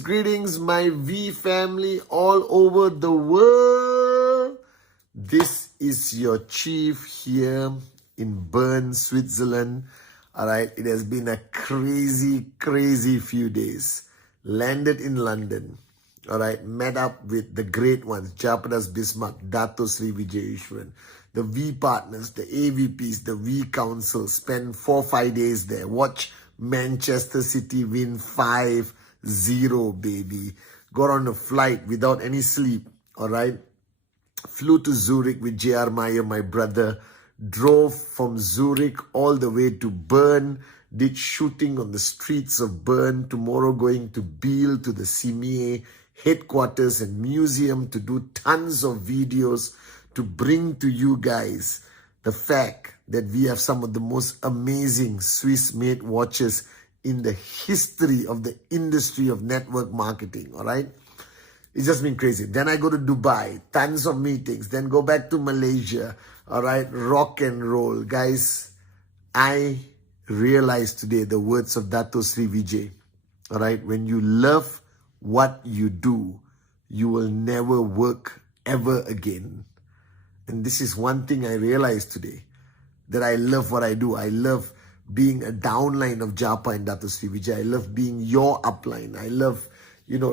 Greetings, my V family all over the world. This is your chief here in Bern, Switzerland. All right, it has been a crazy few days. Landed in London. All right, met up with the great ones, Japadas, Bismark, Dato, Vijay, Eswaran, the V partners, the AVPs, the V council. Spent 4-5 days there. Watch Manchester City win 5-0, baby. Got on a flight without any sleep, all right? Flew to Zurich with J.R. Meyer, my brother. Drove from Zurich all the way to Bern. Did shooting on the streets of Bern. Tomorrow going to Biel, to the CME headquarters and museum to do tons of videos to bring to you guys the fact that we have some of the most amazing Swiss-made watches in the history of the industry of network marketing, all right? It's just been crazy. Then I go to Dubai, tons of meetings, then go back to Malaysia, all right? Rock and roll. Guys, I realized today the words of Dato Sri Vijay, all right? When you love what you do, you will never work ever again. And this is one thing I realized today, that I love what I do. I love being a downline of Japa and Dato Sri Vijay. I love being your upline. I love,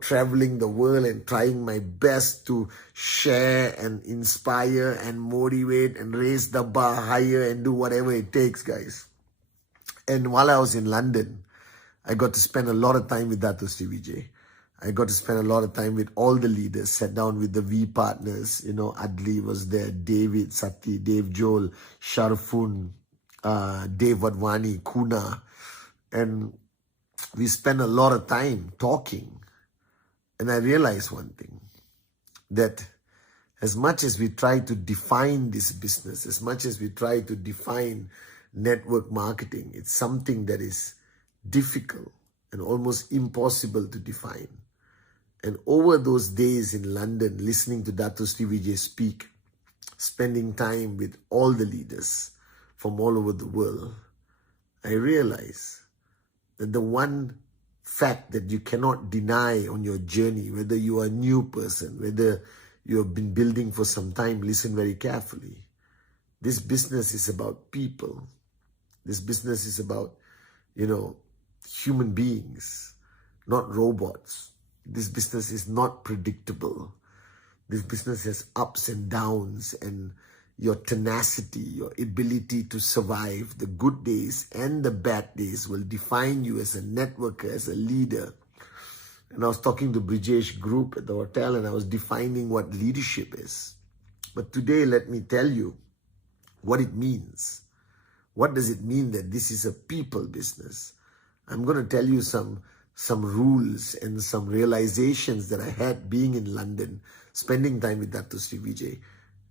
traveling the world and trying my best to share and inspire and motivate and raise the bar higher and do whatever it takes, guys. And while I was in London, I got to spend a lot of time with Dato Sri Vijay. I got to spend a lot of time with all the leaders, sat down with the V partners, Adli was there, David, Sati, Dave Joel, Sharfun, Dave Wadwani, Kuna. And we spent a lot of time talking. And I realized one thing, that as much as we try to define this business, as much as we try to define network marketing, it's something that is difficult and almost impossible to define. And over those days in London, listening to Dato Sri Vijay speak, spending time with all the leaders from all over the world, I realized that the one fact that you cannot deny on your journey, whether you are a new person, whether you have been building for some time, listen very carefully. This business is about people. This business is about, human beings, not robots. This business is not predictable. This business has ups and downs, and your tenacity, your ability to survive the good days and the bad days will define you as a networker, as a leader. And I was talking to Brijesh Group at the hotel, and I was defining what leadership is. But today, let me tell you what it means. What does it mean that this is a people business? I'm going to tell you some rules and some realizations that I had being in London, spending time with Dato Sri Vijay.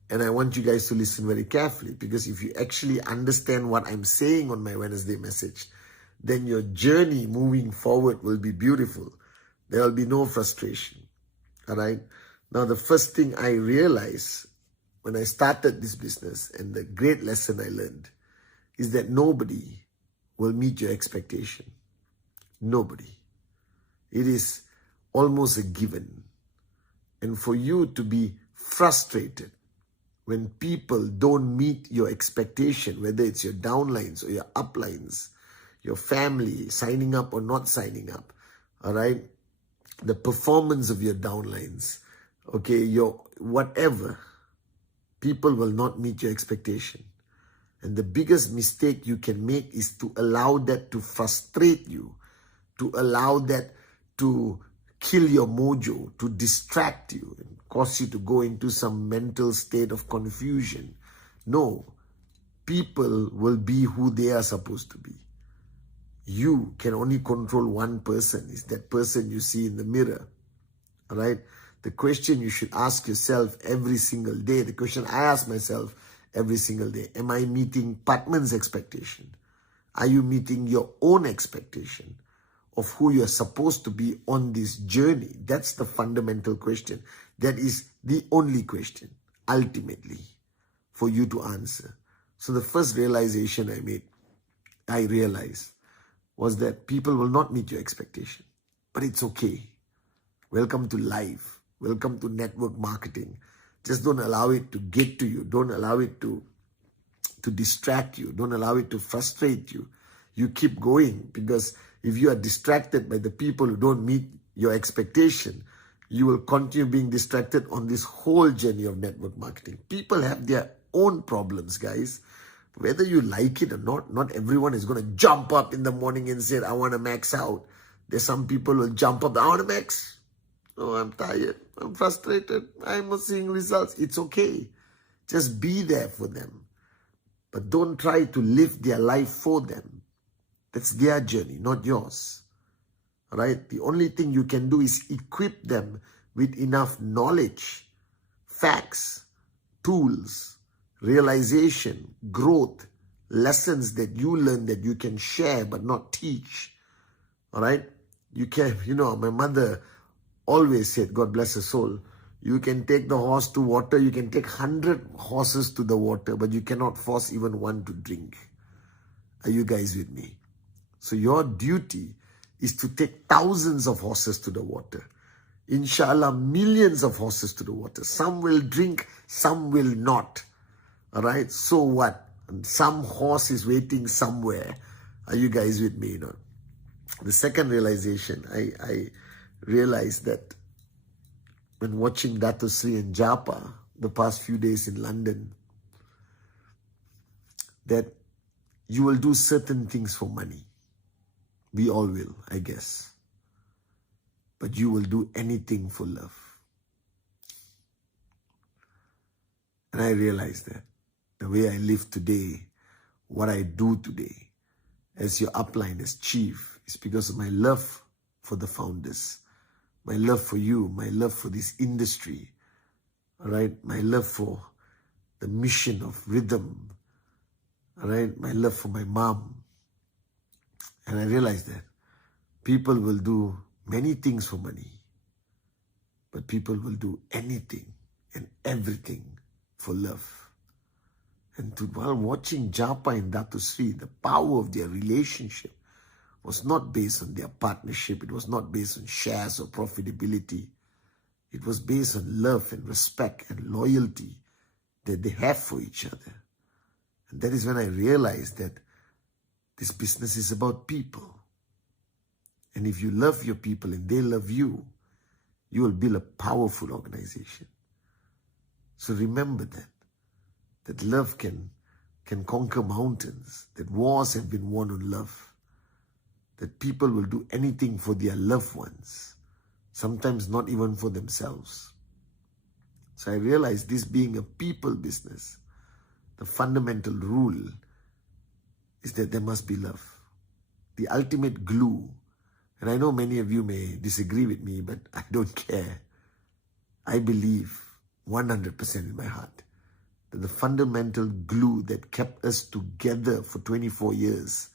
And I want you guys to listen very carefully, because if you actually understand what I'm saying on my Wednesday message, then your journey moving forward will be beautiful. There will be no frustration. All right? Now, the first thing I realized when I started this business, and the great lesson I learned, is that nobody will meet your expectation. Nobody. It is almost a given. And for you to be frustrated when people don't meet your expectation, whether it's your downlines or your uplines, your family, signing up or not signing up, all right? The performance of your downlines, okay, your whatever, people will not meet your expectation. And the biggest mistake you can make is to allow that to frustrate you, to allow that to kill your mojo, to distract you and cause you to go into some mental state of confusion. No, people will be who they are supposed to be. You can only control one person. Is that person you see in the mirror. All right? The question you should ask yourself every single day, the question I ask myself every single day, am I meeting Pathman's expectation? Are you meeting your own expectation of who you're supposed to be on this journey? That's the fundamental question. That is the only question, ultimately, for you to answer. So the first realization I realized, was that people will not meet your expectation. But it's okay. Welcome to life. Welcome to network marketing. Just don't allow it to get to you. Don't allow it to distract you. Don't allow it to frustrate you. You keep going, because if you are distracted by the people who don't meet your expectation, you will continue being distracted on this whole journey of network marketing. People have their own problems, guys. Whether you like it or not everyone is going to jump up in the morning and say, I want to max out. There's some people who will jump up, I want to max. Oh, I'm tired. I'm frustrated. I'm not seeing results. It's okay. Just be there for them. But don't try to live their life for them. That's their journey, not yours. All right? The only thing you can do is equip them with enough knowledge, facts, tools, realization, growth, lessons that you learn that you can share but not teach. All right? You can, my mother always said, God bless her soul, you can take the horse to water, you can take 100 horses to the water, but you cannot force even one to drink. Are you guys with me? So your duty is to take thousands of horses to the water. Inshallah, millions of horses to the water. Some will drink, some will not. All right, so what? Some horse is waiting somewhere. Are you guys with me? The second realization, I realized that when watching Dato and Japa the past few days in London, that you will do certain things for money. We all will, I guess. But you will do anything for love. And I realized that. The way I live today, what I do today, as your upline, as chief, is because of my love for the founders, my love for you, my love for this industry, all right, my love for the mission of rhythm, all right, my love for my mom. And I realized that people will do many things for money, but people will do anything and everything for love. And while watching Japa and Dato Sri, the power of their relationship was not based on their partnership. It was not based on shares or profitability. It was based on love and respect and loyalty that they have for each other. And that is when I realized that this business is about people. And if you love your people and they love you, you will build a powerful organization. So remember that love can conquer mountains, that wars have been won on love, that people will do anything for their loved ones, sometimes not even for themselves. So I realized this being a people business, the fundamental rule is that there must be love. The ultimate glue, and I know many of you may disagree with me, but I don't care. I believe 100% in my heart that the fundamental glue that kept us together for 24 years,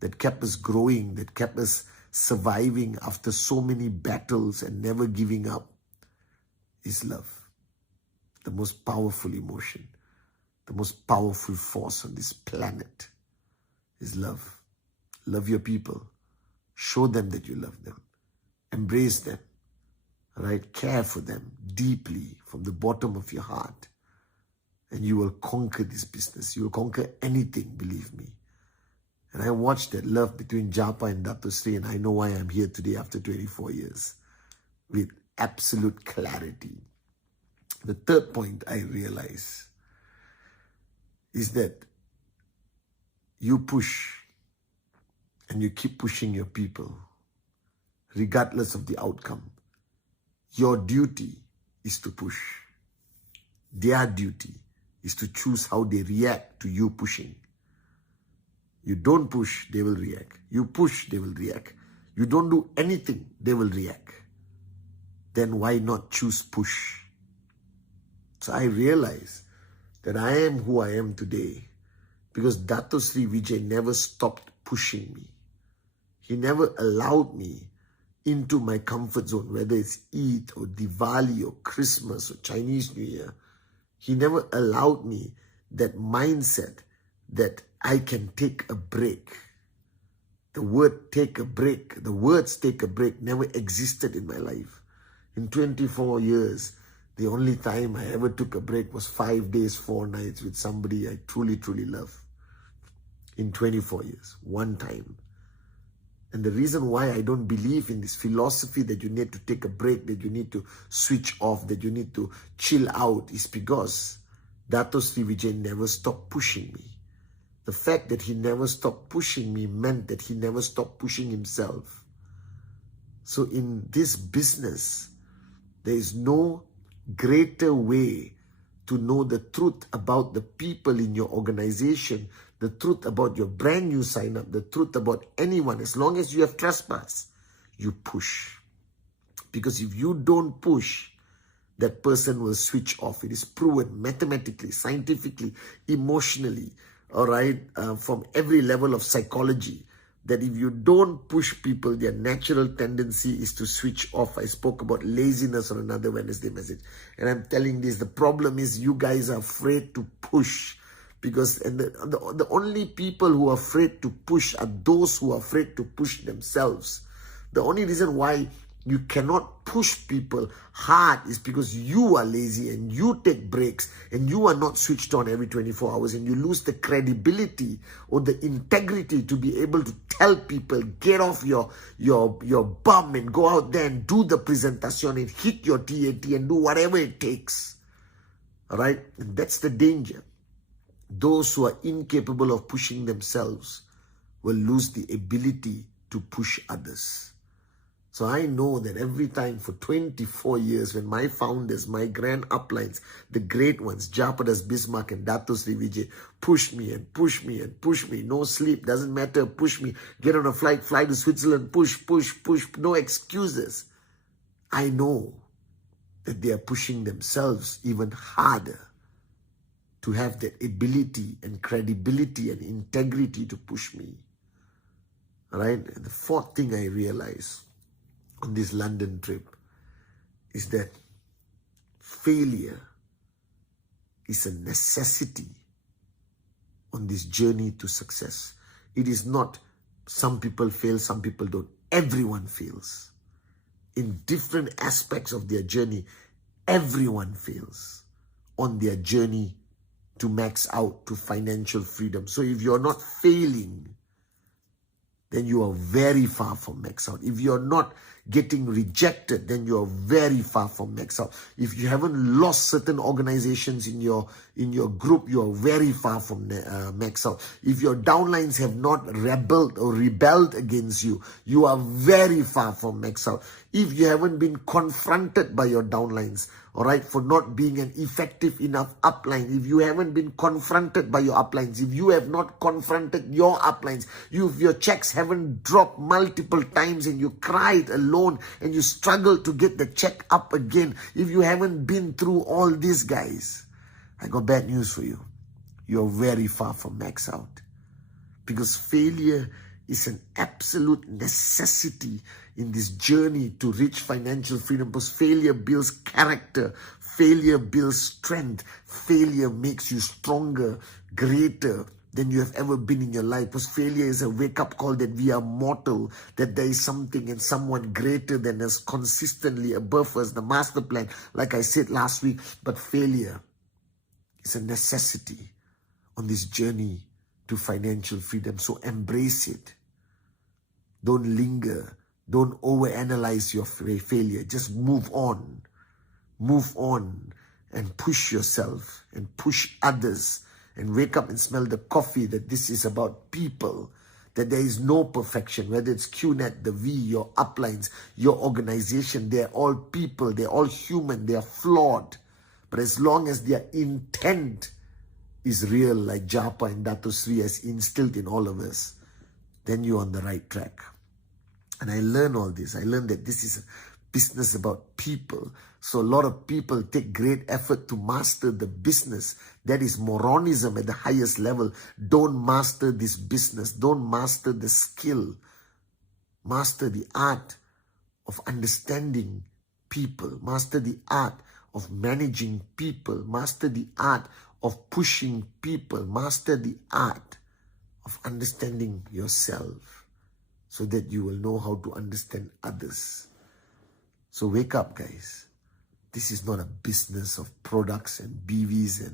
that kept us growing, that kept us surviving after so many battles and never giving up, is love. The most powerful emotion, the most powerful force on this planet is love. Love your people. Show them that you love them. Embrace them. All right? Care for them deeply from the bottom of your heart. And you will conquer this business. You will conquer anything, believe me. And I watched that love between Japa and Dato Sri, and I know why I'm here today after 24 years with absolute clarity. The third point I realize is that you push and you keep pushing your people regardless of the outcome. Your duty is to push. Their duty is to choose how they react to you pushing. You don't push, they will react. You push, they will react. You don't do anything, they will react. Then why not choose push? So I realize that I am who I am today because Dato Sri Vijay never stopped pushing me. He never allowed me into my comfort zone, whether it's Eid or Diwali or Christmas or Chinese New Year. He never allowed me that mindset that I can take a break. The word take a break, the words take a break never existed in my life. In 24 years, the only time I ever took a break was 5 days, 4 nights with somebody I truly, truly love. In 24 years, one time. And the reason why I don't believe in this philosophy that you need to take a break, that you need to switch off, that you need to chill out is because Dato Sri Vijay never stopped pushing me. The fact that he never stopped pushing me meant that he never stopped pushing himself. So in this business, there is no greater way to know the truth about the people in your organization, the truth about your brand new sign up, the truth about anyone. As long as you have trespass, you push. Because if you don't push, that person will switch off. It is proven mathematically, scientifically, emotionally, all right, from every level of psychology, that if you don't push people, their natural tendency is to switch off. I spoke about laziness on another Wednesday message. And I'm telling this, the problem is you guys are afraid to push. Because the only people who are afraid to push are those who are afraid to push themselves. The only reason why you cannot push people hard is because you are lazy and you take breaks and you are not switched on every 24 hours and you lose the credibility or the integrity to be able to tell people, get off your bum and go out there and do the presentation and hit your TAT and do whatever it takes. All right? And that's the danger. Those who are incapable of pushing themselves will lose the ability to push others. So I know that every time for 24 years when my founders, my grand uplines, the great ones, Japadas, Bismark and Dato Sri Vijay, push me and push me and push me. No sleep, doesn't matter, push me. Get on a flight, fly to Switzerland, push, no excuses. I know that they are pushing themselves even harder to have that ability and credibility and integrity to push me. All right? And the fourth thing I realized on this London trip is that failure is a necessity on this journey to success. It is not some people fail, some people don't. Everyone fails. In different aspects of their journey, everyone fails on their journey to max out to financial freedom. So if you're not failing, then you are very far from max out. If you're not getting rejected, then you are very far from max out. If you haven't lost certain organizations in your group, you are very far from max out. If your downlines have not rebelled against you, you are very far from max out. If you haven't been confronted by your downlines, all right, for not being an effective enough upline, if you haven't been confronted by your uplines, if you have not confronted your uplines, if your checks haven't dropped multiple times and you cried alone and you struggled to get the check up again, if you haven't been through all these guys, I got bad news for you. You're very far from max out. Because failure is an absolute necessity in this journey to reach financial freedom. Because failure builds character, failure builds strength, failure makes you stronger, greater than you have ever been in your life. Because failure is a wake-up call that we are mortal, that there is something and someone greater than us, consistently above us, the master plan, like I said last week. But failure is a necessity on this journey to financial freedom. So embrace it. Don't linger. Don't overanalyze your failure. Just move on. Move on and push yourself and push others and wake up and smell the coffee, that this is about people, that there is no perfection, whether it's Qnet, the V, your uplines, your organization, they're all people, they're all human, they're flawed. But as long as their intent is real, like Japa and Dato has instilled in all of us, then you're on the right track. And I learned all this. I learned that this is a business about people. So a lot of people take great effort to master the business. That is moronism at the highest level. Don't master this business. Don't master the skill. Master the art of understanding people. Master the art of managing people. Master the art of pushing people. Master the art of understanding yourself, so that you will know how to understand others. So wake up, guys. This is not a business of products and BVs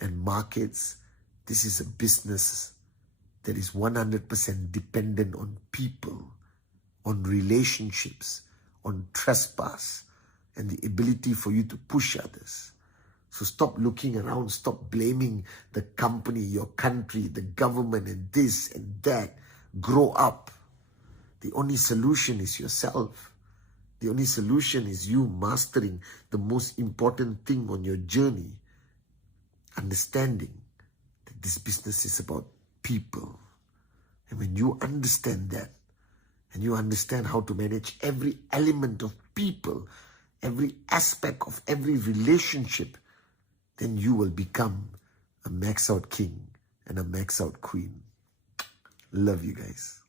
and markets. This is a business that is 100% dependent on people, on relationships, on trespass, and the ability for you to push others. So stop looking around, stop blaming the company, your country, the government, and this and that. Grow up. The only solution is yourself. The only solution is you mastering the most important thing on your journey. Understanding that this business is about people. And when you understand that, and you understand how to manage every element of people, every aspect of every relationship, then you will become a max out king and a max out queen. Love you guys.